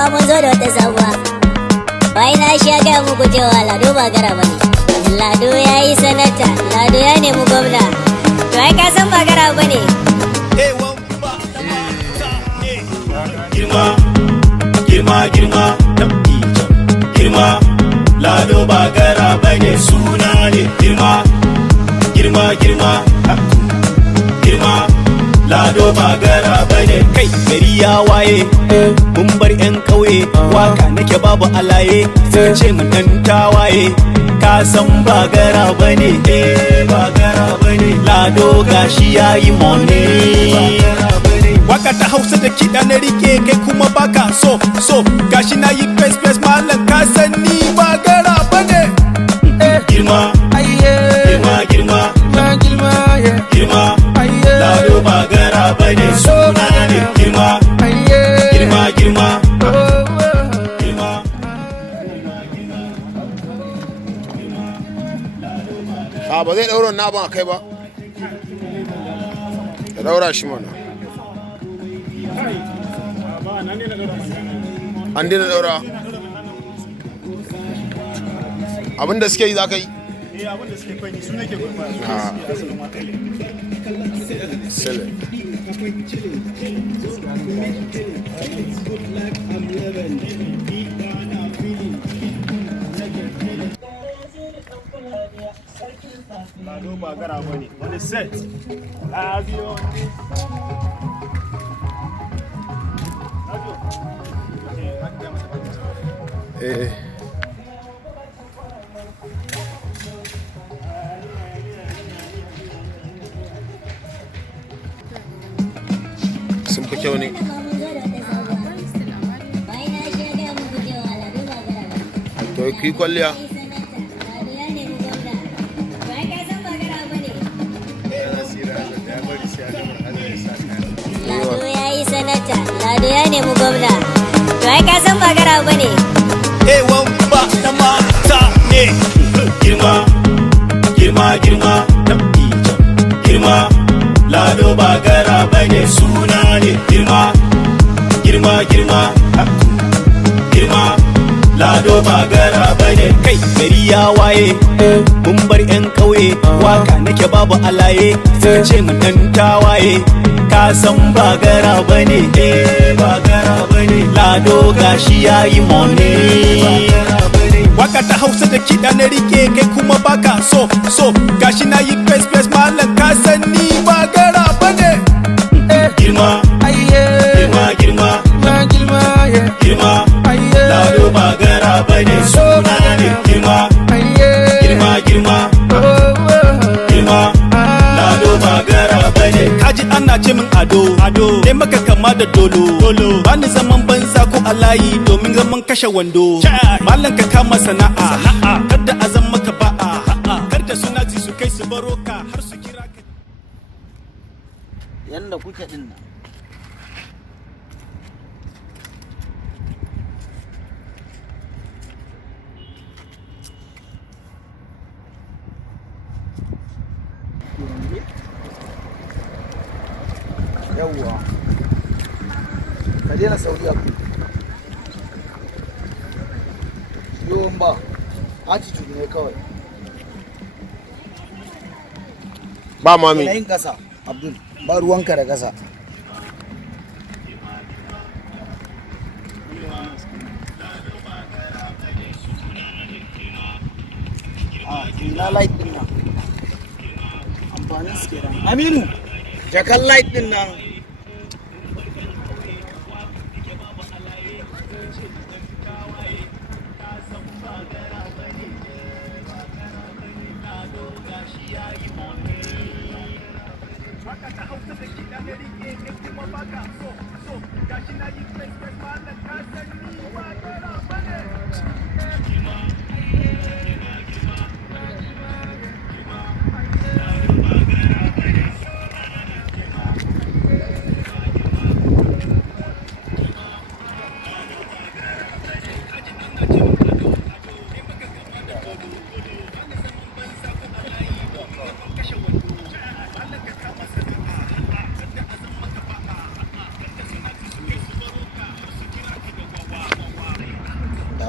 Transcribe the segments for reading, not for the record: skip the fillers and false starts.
ma mun zo da wata sabuwa. Bai na sha gaya muku cewa Lado ba gara bane. Lado ya yi sanata, Lado ya nemi gwamna. To ai ka san ba gara bane. Girma, girma, girma, girma, Lado ba gara bane suna ne. Girma, girma, girma, girma, Lado ba gara bane. Kai gari ya waye, mun bar 'yan ƙauye, waka nake babu alaye, suka ce mun dan tawaye. Ka san ba gara bane, ba gara bane. Lado gashi yayi money. Waka ta Hausa da kiɗa na rike kai kuma baka so gashi na yi fes malam ka san ni ba gara bane. Girma, girma, girma, girma, Lado ba gara bane suna ne. Girma, girma, girma, girma. Ba zai ɗaura na ban a kai ba, da ɗaura shi mana. An dina ɗaura abinda suke yi za ka yi? Abinda suke fanyi su nake gurba Sele. Lado ba gara bane wani set Sun fi kyau ne. To ki kwalliya. Lado ya yi sanata, Lado ya nemi gwamna. To ai ka san ba gara bane. Ewan ba na mata ne. Girma, girma, girma, girma, Lado ba gara bane suna ne. Girma, girma, girma, girma, Lado ba gara bane. Kai gari ya waye, mun bar 'yan ƙauye, waka nake babu alaye, suka ce mun dan tawaye. Ka san ba gara bane, ba gara bane. Lado gashi yayi money. Waka ta Hausa da kiɗa na rike kai kuma baka so gashi na yi fes malam ka san ni ba gara bane. Girma, girma, girma, girma, Lado ba gara bane suna ne. Girma, girma, girma, girma, Lado ba gara bane. Kaji ana ce min ado ne maka kama da dolo bani zaman banza ko alayi domin zaman kashe wando. Malam ka kama sana'a kada a zan maka ba'a kada suna ji su kai su baro ka har su kira ka. Yanda kuke din nan yawwa ka daina saudiya yiwon ba attitude ne kawai Ba mami. yanayin kasa abdul ba ruwanka da kasa na light din nan amfanin su kenan aminu jakan light din nan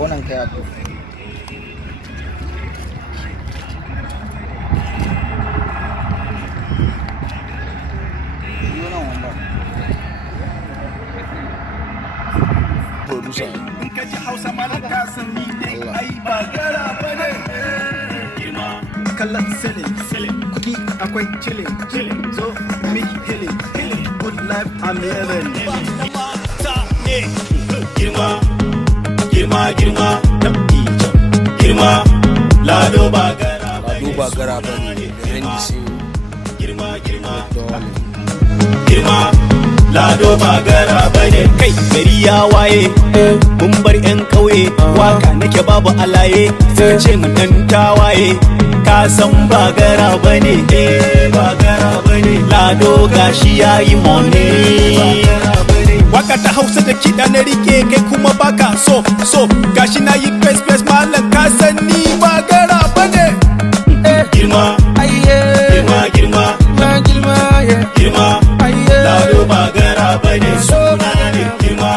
wannan kai abu Producer. In ka ji Hausa malam ka san ni dai ai ba gara bane. Girma kallon sele kudi akwai chile so miki hele good life I'm living. Girma girma lado ba gara bane NDC. girma lado ba gara bane kai gari ya waye mun bar yan kauye waka nake babu alaye suka ce mu dan tawaye ka san ba gara bane ba gara bane lado gashi yayi money waka ta Hausa da kiɗa na rike kai kuma baka so gashi na yi face malam ka san ni ba gara bane girma lado ba gara bane suna ne girma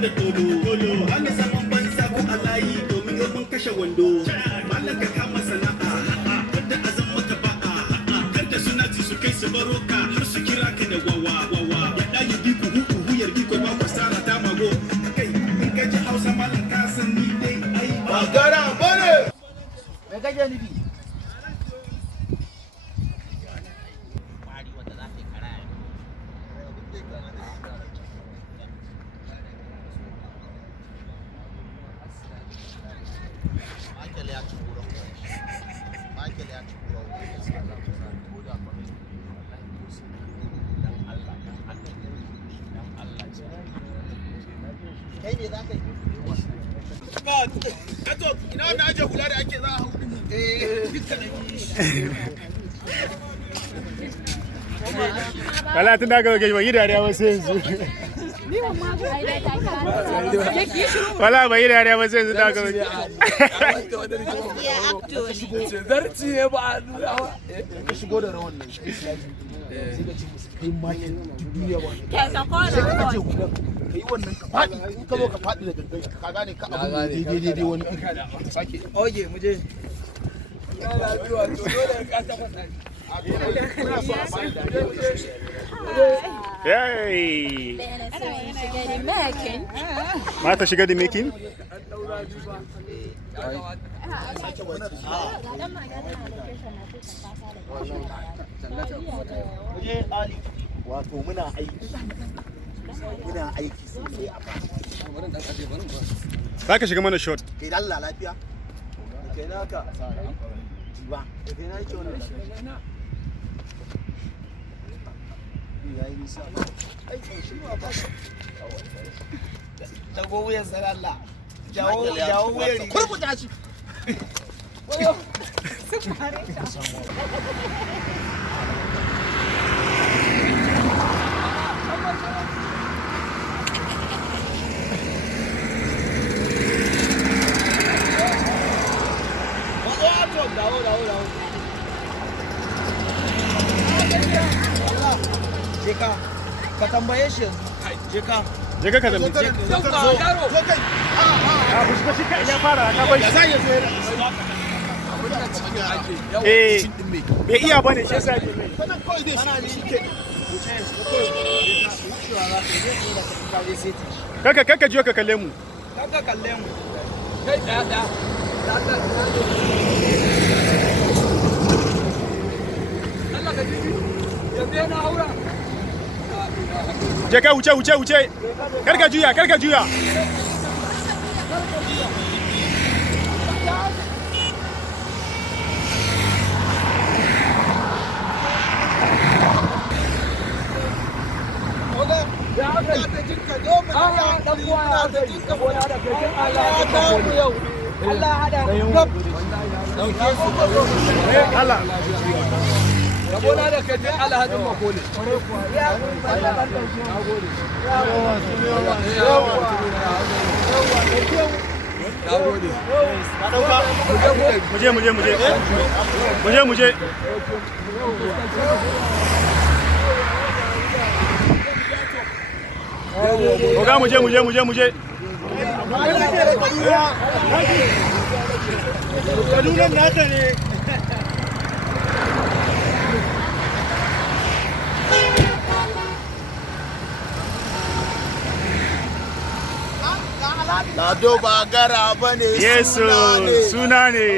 da tolo an da zaman banza ko alayi domin yau mun kashe wando mallan ka kama sana'a wadda a zan maka ba'a kar da suna ji su kai su baro ka har su kira ka da wawa ya ɗaya bi ku huyar bi ko ba ku sara ta mago kai in ka ji Hausa mallan ka san ni dai ai ba gara bane me kake nufi ina wanda ake kula da ake za a hau Wala tun da ga bai yi dariya ba sai yanzu. Wala bai yi dariya ba sai yanzu da ga zarci ne ba a nuna ba ka shigo da rawan nan sai ka ce musu kai makin duniya ba sai ka ce kai wannan ka faɗi in ka zo ka faɗi da gangan ka gane ka abu daidai wani sake oge mu je Yay! Mata shiga da making? wato muna aiki sosai a Za ka shiga mana shot. kai Allah lafiya kai naka ba kai na ce wannan yayi nisa ai shi ma ba dago wuyan saralla jawo wuyan kurkuta shi je ka tambaye shi yanzu je ka je ka zambi je zo kai a bushi shi kai ya fara ka bai ya zai zo yana abin da cikin ake eh bai iya bane shi yasa ke mai sanan kawai dai shi ke kaka jiyo ka kalle mu kai daya Allah ka ji yanzu yana haura je ka wuce karka juya Allah rabona da kai Allah hadin makole muje Oga muje Kadunan nata ne Lado ba gara bane Yesu suna ne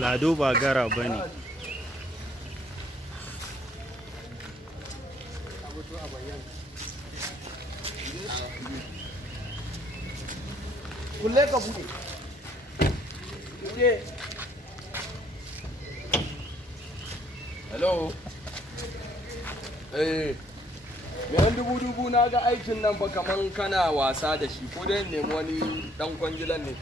Lado ba gara bane kulle ka bude hello Meyan dubu na ga aikin nan ba kaman kana wasa da shi ko dai nemi wani dan kwangilan ne.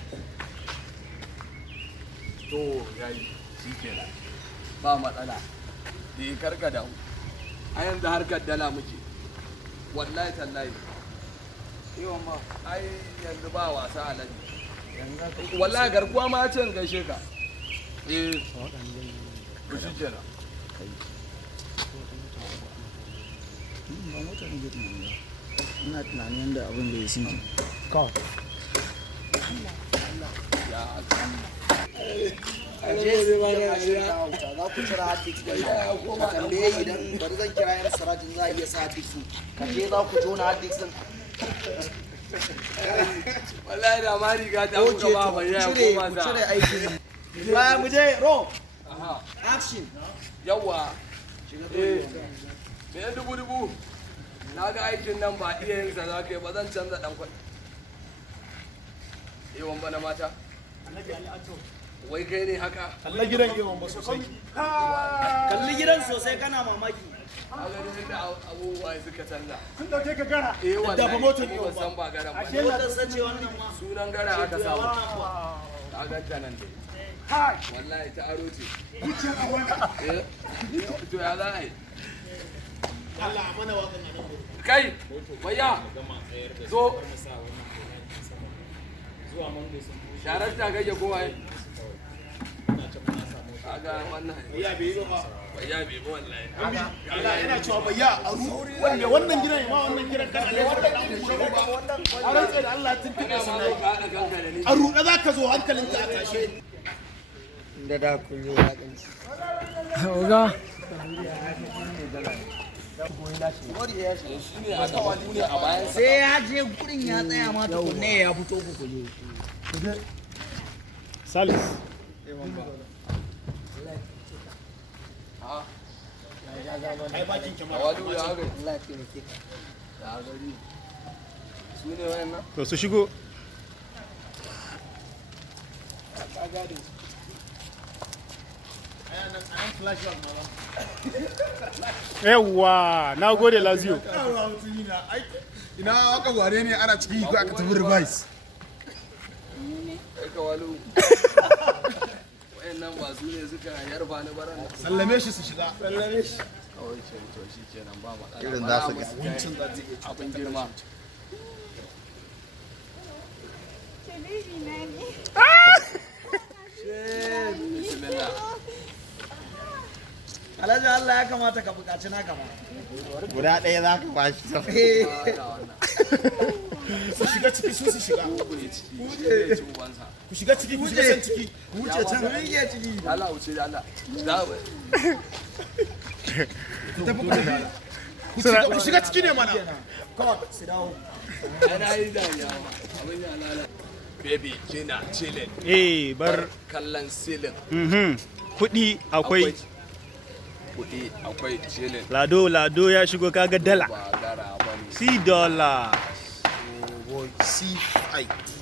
To yayi shi kenan. Ba matsala. Karka da a yanzu harkar dala muke. Wallahi tallahi. Yawan ma ai yanzu ba wasa a nan. Wallahi garkuwa ma ce in gaishe ka. Shi kenan. ba mota ne ke tunani ba ina tunanin yadda abin da ya sinji kawai za ku cira haddik da ka tambaye idan bari zan kira yan sarajin za a iya sa haddik su ka je za ku jona haddik sun wallahi da ma riga ta kuka ba bayyana ko ba za cire aikin ba mu je ro action yawa me dubu na ga aikin nan ba iya yin sa za ka yi ba zan canza dan kwai yawan bana mata wai kai ne haka Allah gidan yawan ba sosai kalli gidan sosai kana mamaki a ganin da abubuwa suka canza sun dauke ka gara wallahi motar ba san ba garan ba motar sace wannan ma sunan gara aka samu a ganta nan dai wallahi ta aro ce to ya za a yi Allah mana wakan nan kai bayya zo sharar ta gaje kowa yi kaga wannan ya bai ba bayya bai ba wallahi Allah yana cewa bayya a wanda wannan gidan ma wannan gidan kana ne wannan a rantsa da Allah tun tuka sanai a ruɗa zaka zo hankalinka a tashe da da ku zo ya ganci oga sai ya je gurin ya tsaya ma tukunne ya fito ku kuje Salis ai bakin ki ma wadu ya ga Allah ya taimake ka ya gari su ne wayannan to su shigo yawwa na gode Lazio ina aka ware ne ana ciki ko aka tafi revise kai ka walu wayannan ba su ne suka yarba ni baran sallame shi su shiga kawai ce to shi kenan ba matsala Irin za su ga wuncin abin girma bismillah Alhaji Allah ya kamata ka buƙaci naka ma. Guda ɗaya za ka bashi. Su shiga ciki su shiga. Ku shiga ciki ku shiga san ciki. Wuce can. Ku rige ciki. Allah wuce da Allah. Ku shiga ciki ne mana. God, sit down. Ana yi da yawa. Abin ya lala. Baby, kina chilling. Bar kallon silin. kuɗi akwai. Kuɗi akwai chilling. Lado ya shigo kaga dala. Ba gara bane. $C. C5.